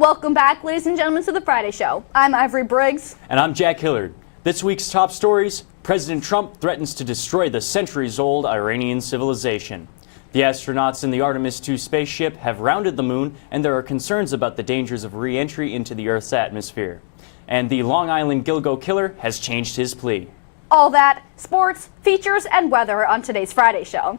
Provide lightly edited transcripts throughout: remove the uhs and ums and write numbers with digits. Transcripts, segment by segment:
Welcome back, ladies and gentlemen, to the Friday Show. I'm Ivory Briggs. And I'm Jack Hillard. This week's top stories: President Trump threatens to destroy the centuries-old Iranian civilization. The astronauts in the Artemis II spaceship have rounded the moon, and there are concerns about the dangers of re-entry into the Earth's atmosphere. And the Long Island Gilgo killer has changed his plea. All that, sports, features, and weather on today's Friday Show.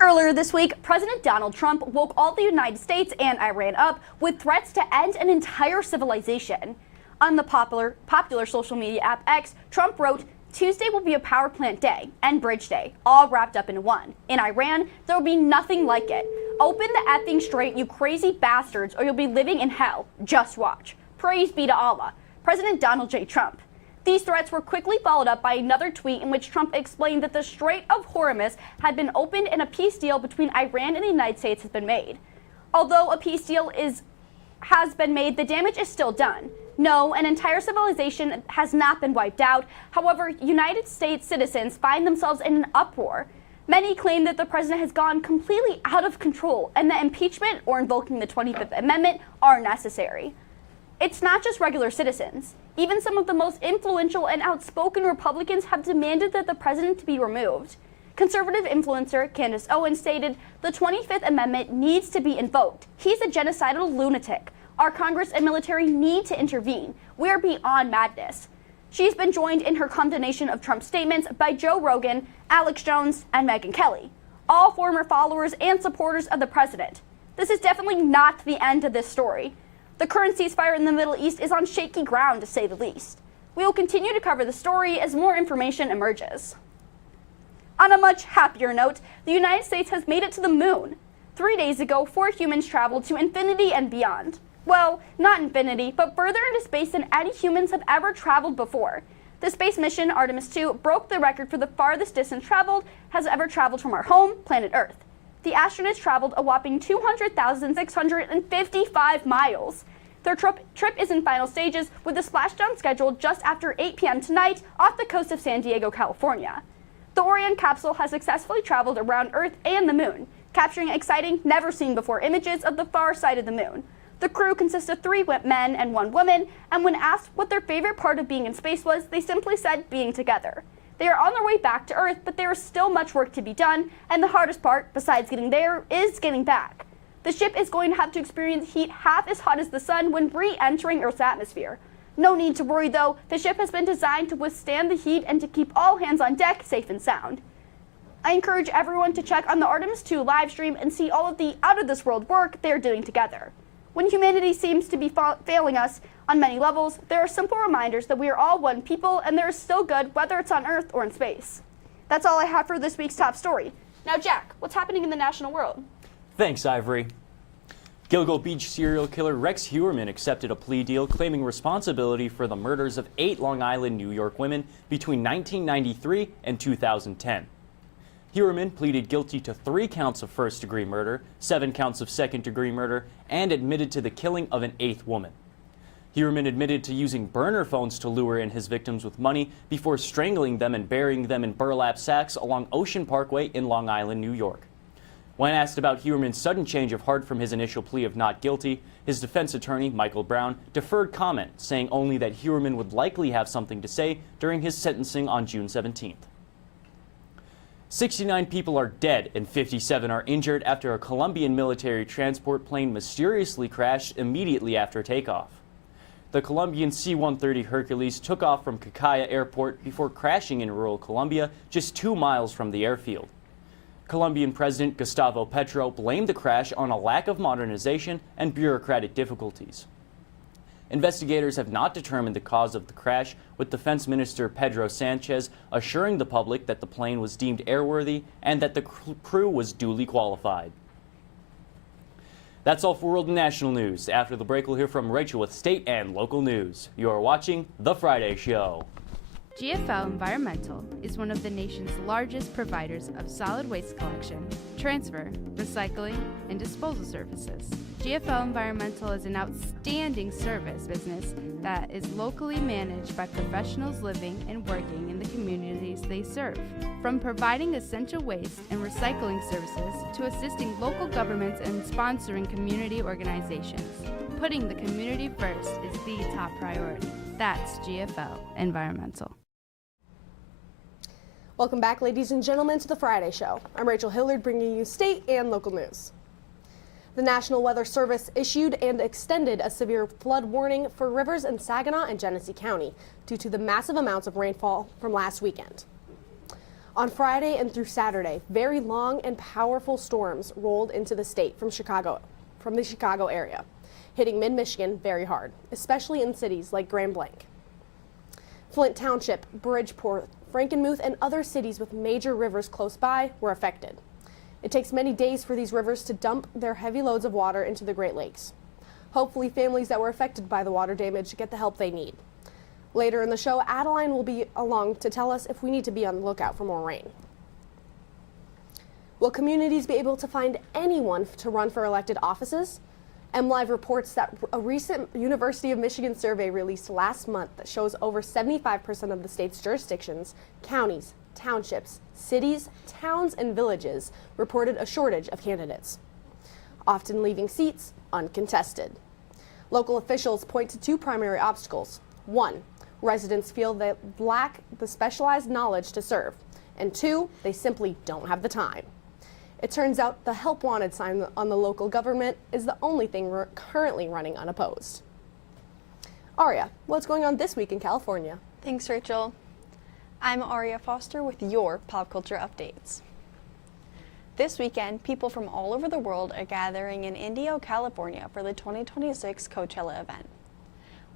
Earlier this week, President Donald Trump woke all the United States and Iran up with threats to end an entire civilization. On the popular social media app X, Trump wrote, "Tuesday will be a power plant day and bridge day, all wrapped up into one. In Iran, there will be nothing like it. Open the effing straight, you crazy bastards, or you'll be living in hell. Just watch. Praise be to Allah. President Donald J. Trump." These threats were quickly followed up by another tweet in which Trump explained that the Strait of Hormuz had been opened and a peace deal between Iran and the United States has been made. Although a peace deal has been made, the damage is still done. No, an entire civilization has not been wiped out. However, United States citizens find themselves in an uproar. Many claim that the president has gone completely out of control and that impeachment or invoking the 25th Amendment are necessary. It's not just regular citizens. Even some of the most influential and outspoken Republicans have demanded that the president to be removed. Conservative influencer Candace Owens stated, "The 25th Amendment needs to be invoked. He's a genocidal lunatic. Our Congress and military need to intervene. We are beyond madness." She's been joined in her condemnation of Trump's statements by Joe Rogan, Alex Jones, and Megyn Kelly, all former followers and supporters of the president. This is definitely not the end of this story. The current ceasefire in the Middle East is on shaky ground, to say the least. We will continue to cover the story as more information emerges. On a much happier note, the United States has made it to the moon. 3 days ago, 4 humans traveled to infinity and beyond. Well, not infinity, but further into space than any humans have ever traveled before. The space mission, Artemis II, broke the record for the farthest distance has ever traveled from our home, planet Earth. The astronauts traveled a whopping 200,655 miles. Their trip is in final stages, with the splashdown scheduled just after 8 p.m. tonight off the coast of San Diego, California. The Orion capsule has successfully traveled around Earth and the moon, capturing exciting, never-seen-before images of the far side of the moon. The crew consists of 3 men and 1 woman, and when asked what their favorite part of being in space was, they simply said being together. They are on their way back to Earth, but there is still much work to be done, and the hardest part, besides getting there, is getting back. The ship is going to have to experience heat half as hot as the sun when re-entering Earth's atmosphere. No need to worry though, the ship has been designed to withstand the heat and to keep all hands on deck safe and sound. I encourage everyone to check on the Artemis II live stream and see all of the out-of-this-world work they're doing together. When humanity seems to be failing us on many levels, there are simple reminders that we are all one people and there is still good whether it's on Earth or in space. That's all I have for this week's top story. Now Jack, what's happening in the national world? Thanks, Ivory. Gilgo Beach serial killer Rex Heuermann accepted a plea deal claiming responsibility for the murders of 8 Long Island, New York women between 1993 and 2010. Heuermann pleaded guilty to 3 counts of first-degree murder, 7 counts of second-degree murder, and admitted to the killing of an 8th woman. Heuermann admitted to using burner phones to lure in his victims with money before strangling them and burying them in burlap sacks along Ocean Parkway in Long Island, New York. When asked about Heuermann's sudden change of heart from his initial plea of not guilty, his defense attorney, Michael Brown, deferred comment, saying only that Heuermann would likely have something to say during his sentencing on June 17th. 69 people are dead and 57 are injured after a Colombian military transport plane mysteriously crashed immediately after takeoff. The Colombian C-130 Hercules took off from Cacaya Airport before crashing in rural Colombia, just 2 miles from the airfield. Colombian President Gustavo Petro blamed the crash on a lack of modernization and bureaucratic difficulties. Investigators have not determined the cause of the crash, with Defense Minister Pedro Sanchez assuring the public that the plane was deemed airworthy and that the crew was duly qualified. That's all for world and national news. After the break, we'll hear from Rachel with state and local news. You are watching The Friday Show. GFL Environmental is one of the nation's largest providers of solid waste collection, transfer, recycling, and disposal services. GFL Environmental is an outstanding service business that is locally managed by professionals living and working in the communities they serve. From providing essential waste and recycling services to assisting local governments and sponsoring community organizations, putting the community first is the top priority. That's GFL Environmental. Welcome back, ladies and gentlemen, to the Friday Show. I'm Rachel Hillard, bringing you state and local news. The National Weather Service issued and extended a severe flood warning for rivers in Saginaw and Genesee County due to the massive amounts of rainfall from last weekend. On Friday and through Saturday, very long and powerful storms rolled into the state from the Chicago area, hitting mid-Michigan very hard, especially in cities like Grand Blanc. Flint Township, Bridgeport, Frankenmuth, and other cities with major rivers close by were affected. It takes many days for these rivers to dump their heavy loads of water into the Great Lakes. Hopefully, families that were affected by the water damage get the help they need. Later in the show, Adeline will be along to tell us if we need to be on the lookout for more rain. Will communities be able to find anyone to run for elected offices? MLive reports that a recent University of Michigan survey released last month that shows over 75% of the state's jurisdictions, counties, townships, cities, towns, and villages reported a shortage of candidates, often leaving seats uncontested. Local officials point to two primary obstacles. One, residents feel they lack the specialized knowledge to serve, and two, they simply don't have the time. It turns out the help wanted sign on the local government is the only thing currently running unopposed. Aria, what's going on this week in California? Thanks, Rachel. I'm Aria Foster with your pop culture updates. This weekend, people from all over the world are gathering in Indio, California for the 2026 Coachella event.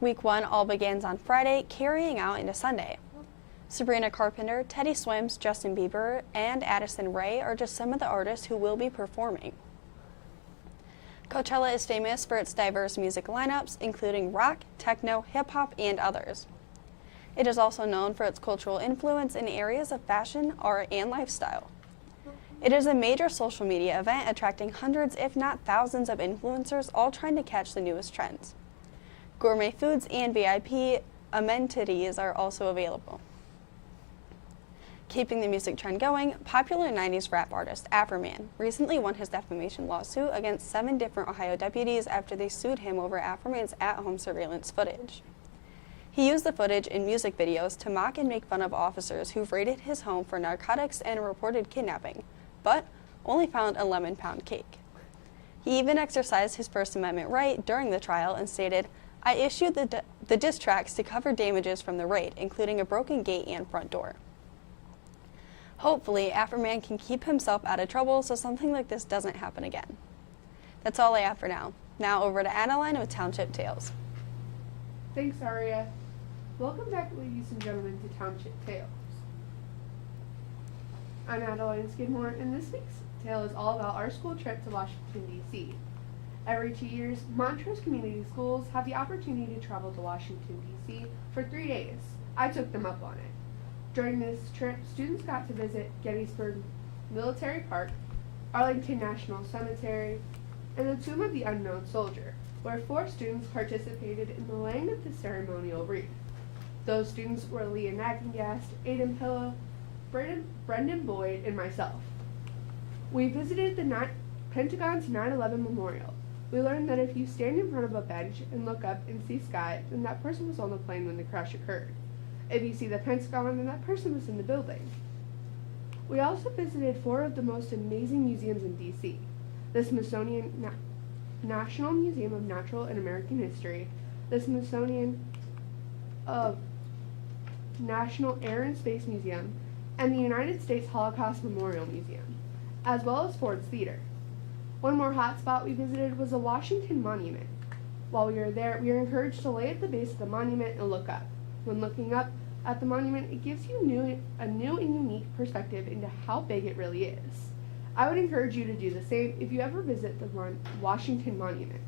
Week 1 all begins on Friday, carrying out into Sunday. Sabrina Carpenter, Teddy Swims, Justin Bieber, and Addison Rae are just some of the artists who will be performing. Coachella is famous for its diverse music lineups, including rock, techno, hip-hop, and others. It is also known for its cultural influence in areas of fashion, art, and lifestyle. It is a major social media event attracting hundreds, if not thousands, of influencers, all trying to catch the newest trends. Gourmet foods and VIP amenities are also available. Keeping the music trend going, popular 90s rap artist Afroman recently won his defamation lawsuit against 7 different Ohio deputies after they sued him over Afroman's at-home surveillance footage. He used the footage in music videos to mock and make fun of officers who raided his home for narcotics and a reported kidnapping, but only found a lemon-pound cake. He even exercised his First Amendment right during the trial and stated, "I issued the diss tracks to cover damages from the raid, including a broken gate and front door." Hopefully, Afroman can keep himself out of trouble so something like this doesn't happen again. That's all I have for now. Now over to Adeline with Township Tales. Thanks, Aria. Welcome back, ladies and gentlemen, to Township Tales. I'm Adeline Skidmore, and this week's tale is all about our school trip to Washington, D.C. Every 2 years, Montrose Community Schools have the opportunity to travel to Washington, D.C. for 3 days. I took them up on it. During this trip, students got to visit Gettysburg Military Park, Arlington National Cemetery, and the Tomb of the Unknown Soldier, where 4 students participated in the laying of the ceremonial wreath. Those students were Leah Nagengast, Aiden Pillow, Brendan Boyd, and myself. We visited the Pentagon's 9/11 Memorial. We learned that if you stand in front of a bench and look up and see sky, then that person was on the plane when the crash occurred. If you see the Pentagon, then that person was in the building. We also visited 4 of the most amazing museums in D.C. The Smithsonian National Museum of Natural and American History, the Smithsonian of National Air and Space Museum, and the United States Holocaust Memorial Museum, as well as Ford's Theater. One more hotspot we visited was the Washington Monument. While we were there, we were encouraged to lay at the base of the monument and look up. When looking up at the monument, it gives you a new and unique perspective into how big it really is. I would encourage you to do the same if you ever visit the Washington Monument.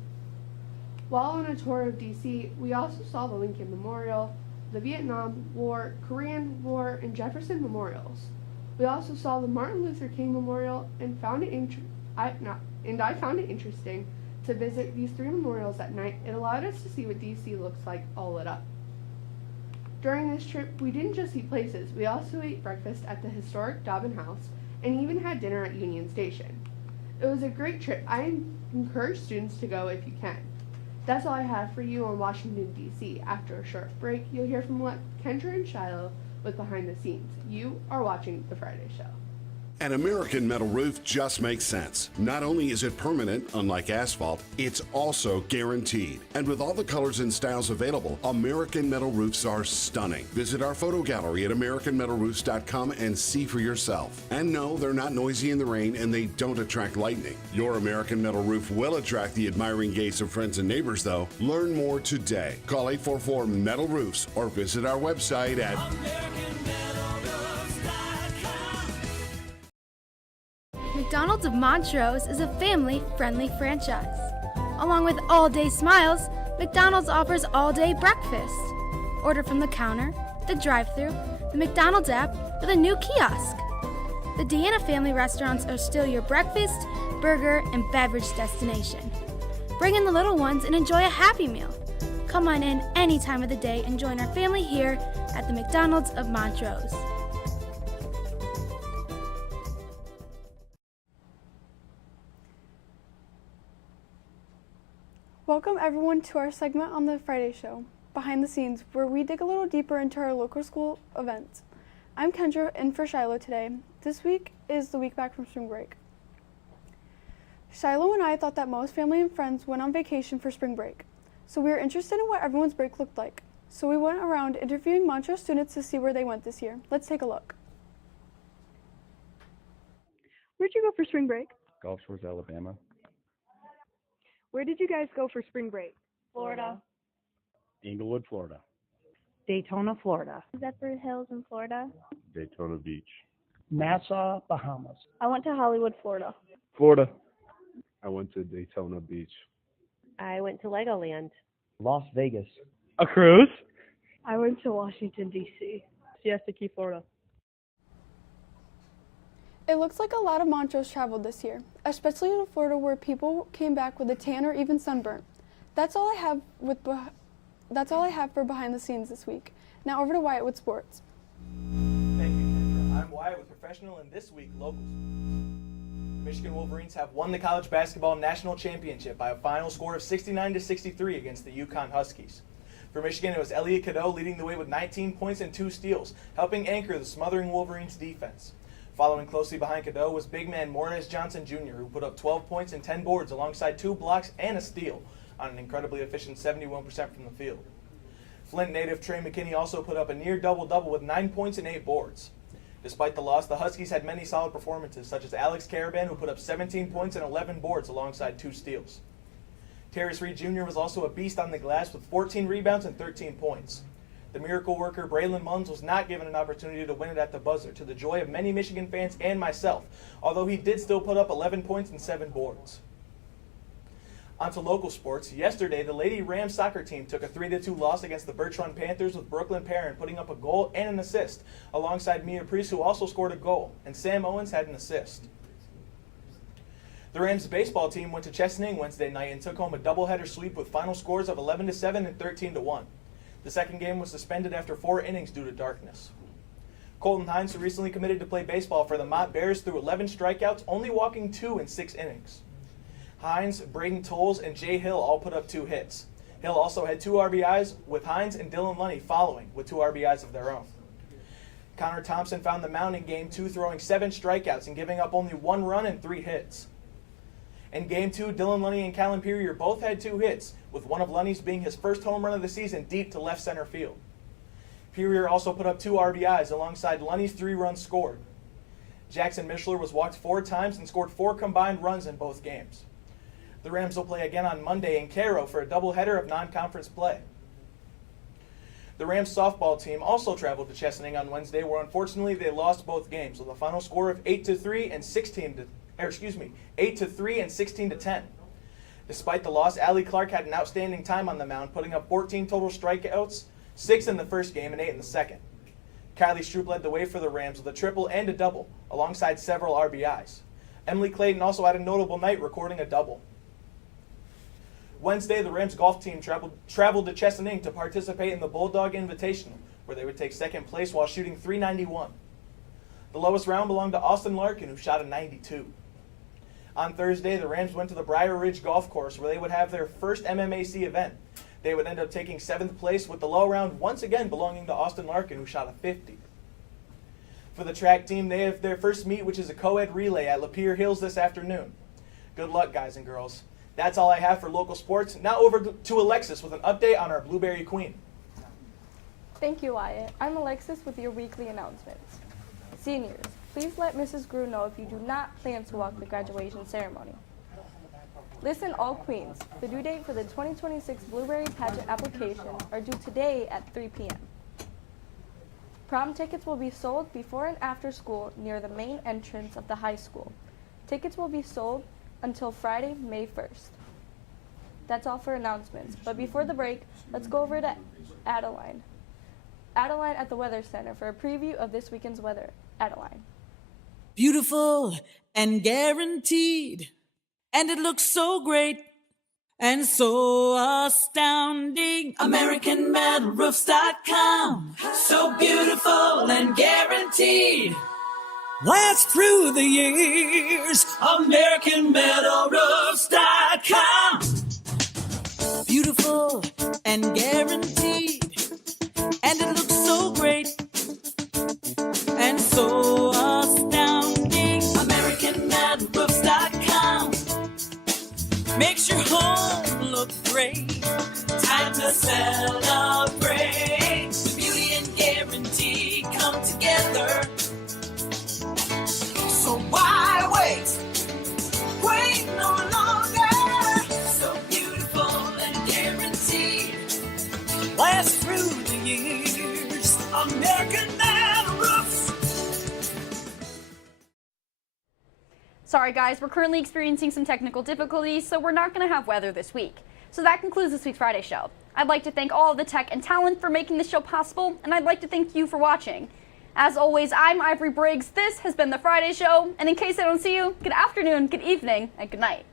While on a tour of D.C., we also saw the Lincoln Memorial, the Vietnam War, Korean War, and Jefferson Memorials. We also saw the Martin Luther King Memorial and I found it interesting to visit these 3 memorials at night, it allowed us to see what DC looks like all lit up. During this trip, we didn't just see places, we also ate breakfast at the historic Dobbin House and even had dinner at Union Station. It was a great trip. I encourage students to go if you can. That's all I have for you on Washington, D.C. After a short break, you'll hear from Kendra and Shiloh with Behind the Scenes. You are watching The Friday Show. An American Metal roof just makes sense. Not only is it permanent, unlike asphalt, it's also guaranteed. And with all the colors and styles available, American Metal roofs are stunning. Visit our photo gallery at AmericanMetalRoofs.com and see for yourself. And no, they're not noisy in the rain and they don't attract lightning. Your American Metal roof will attract the admiring gaze of friends and neighbors, though. Learn more today. Call 844-METAL-ROOFS or visit our website at McDonald's of Montrose is a family-friendly franchise. Along with all-day smiles, McDonald's offers all-day breakfast. Order from the counter, the drive-thru, the McDonald's app, or the new kiosk. The Deanna family restaurants are still your breakfast, burger, and beverage destination. Bring in the little ones and enjoy a Happy Meal. Come on in any time of the day and join our family here at the McDonald's of Montrose. Welcome everyone to our segment on the Friday Show, Behind the Scenes, where we dig a little deeper into our local school events. I'm Kendra, in for Shiloh today. This week is the week back from spring break. Shiloh and I thought that most family and friends went on vacation for spring break, so we were interested in what everyone's break looked like. So we went around interviewing Montrose students to see where they went this year. Let's take a look. Where'd you go for spring break? Gulf Shores, Alabama. Where did you guys go for spring break? Florida. Inglewood, Florida. Daytona, Florida. Zephyrhills Hills in Florida. Daytona Beach. Nassau, Bahamas. I went to Hollywood, Florida. Florida. I went to Daytona Beach. I went to Legoland. Las Vegas. A cruise? I went to Washington, D.C. Siesta Key, Florida. It looks like a lot of Montrose traveled this year, especially to Florida where people came back with a tan or even sunburn. That's all I have for Behind the Scenes this week. Now over to Wyatt with sports. Thank you, Kendra. I'm Wyatt with Professional, and this week, locals. The Michigan Wolverines have won the college basketball national championship by a final score of 69-63 against the UConn Huskies. For Michigan, it was Elliot Cadeau leading the way with 19 points and 2 steals, helping anchor the smothering Wolverines defense. Following closely behind Cadeau was big man Morris Johnson Jr., who put up 12 points and 10 boards alongside 2 blocks and a steal on an incredibly efficient 71% from the field. Flint native Trey McKinney also put up a near double-double with 9 points and 8 boards. Despite the loss, the Huskies had many solid performances, such as Alex Caravan, who put up 17 points and 11 boards alongside 2 steals. Terrence Reed Jr. was also a beast on the glass with 14 rebounds and 13 points. The miracle worker Braylon Munns was not given an opportunity to win it at the buzzer, to the joy of many Michigan fans and myself, although he did still put up 11 points and 7 boards. On to local sports. Yesterday, the Lady Rams soccer team took a 3-2 loss against the Birch Run Panthers, with Brooklyn Perrin putting up a goal and an assist, alongside Mia Priest, who also scored a goal, and Sam Owens had an assist. The Rams baseball team went to Chesaning Wednesday night and took home a doubleheader sweep with final scores of 11-7 and 13-1. The second game was suspended after 4 innings due to darkness. Colton Hines, who recently committed to play baseball for the Mott Bears, threw 11 strikeouts, only walking 2 in 6 innings. Hines, Braden Tolles, and Jay Hill all put up 2 hits. Hill also had 2 RBIs, with Hines and Dylan Lunny following with 2 RBIs of their own. Connor Thompson found the mound in Game 2, throwing 7 strikeouts and giving up only 1 run and 3 hits. In Game 2, Dylan Lunny and Callan Perrier both had 2 hits, with one of Lunny's being his first home run of the season deep to left center field. Perrier also put up 2 RBIs alongside Lunny's 3 runs scored. Jackson Mishler was walked 4 times and scored 4 combined runs in both games. The Rams will play again on Monday in Cairo for a doubleheader of non-conference play. The Rams softball team also traveled to Chesaning on Wednesday, where unfortunately they lost both games with a final score of 8-3 and 16-10. Despite the loss, Allie Clark had an outstanding time on the mound, putting up 14 total strikeouts, 6 in the first game and 8 in the second. Kylie Stroop led the way for the Rams with a triple and a double, alongside several RBIs. Emily Clayton also had a notable night, recording a double. Wednesday, the Rams golf team traveled to Chesaning to participate in the Bulldog Invitational, where they would take second place while shooting .391. The lowest round belonged to Austin Larkin, who shot a .92. On Thursday, the Rams went to the Briar Ridge Golf Course, where they would have their first MMAC event. They would end up taking 7th place, with the low round once again belonging to Austin Larkin, who shot a .50. For the track team, they have their first meet, which is a co-ed relay at Lapeer Hills this afternoon. Good luck, guys and girls. That's all I have for local sports. Now over to Alexis with an update on our Blueberry Queen. Thank you, Wyatt. I'm Alexis with your weekly announcements. Seniors, please let Mrs. Grew know if you do not plan to walk the graduation ceremony. Listen, all queens. The due date for the 2026 Blueberry Pageant applications are due today at 3 p.m. Prom tickets will be sold before and after school near the main entrance of the high school. Tickets will be sold until Friday, May 1st. That's all for announcements, but before the break, let's go over to Adeline. Adeline at the Weather Center for a preview of this weekend's weather. Adeline. Beautiful and guaranteed, and it looks so great and so astounding. AmericanMetalRoofs.com. So beautiful and guaranteed. Last through the years. AmericanMetalRoofs.com. Beautiful and guaranteed, and it looks so great and so astounding. AmericanMetalRoofs.com makes your home look great. Time to celebrate. The beauty and guarantee come together. So why wait? Wait no longer. So beautiful and guaranteed. Last through the years. American Metal Roofs. Sorry guys, we're currently experiencing some technical difficulties, so we're not going to have weather this week. So that concludes this week's Friday show. I'd like to thank all of the tech and talent for making this show possible, and I'd like to thank you for watching. As always, I'm Ivory Briggs. This has been the Friday Show, and in case I don't see you, good afternoon, good evening, and good night.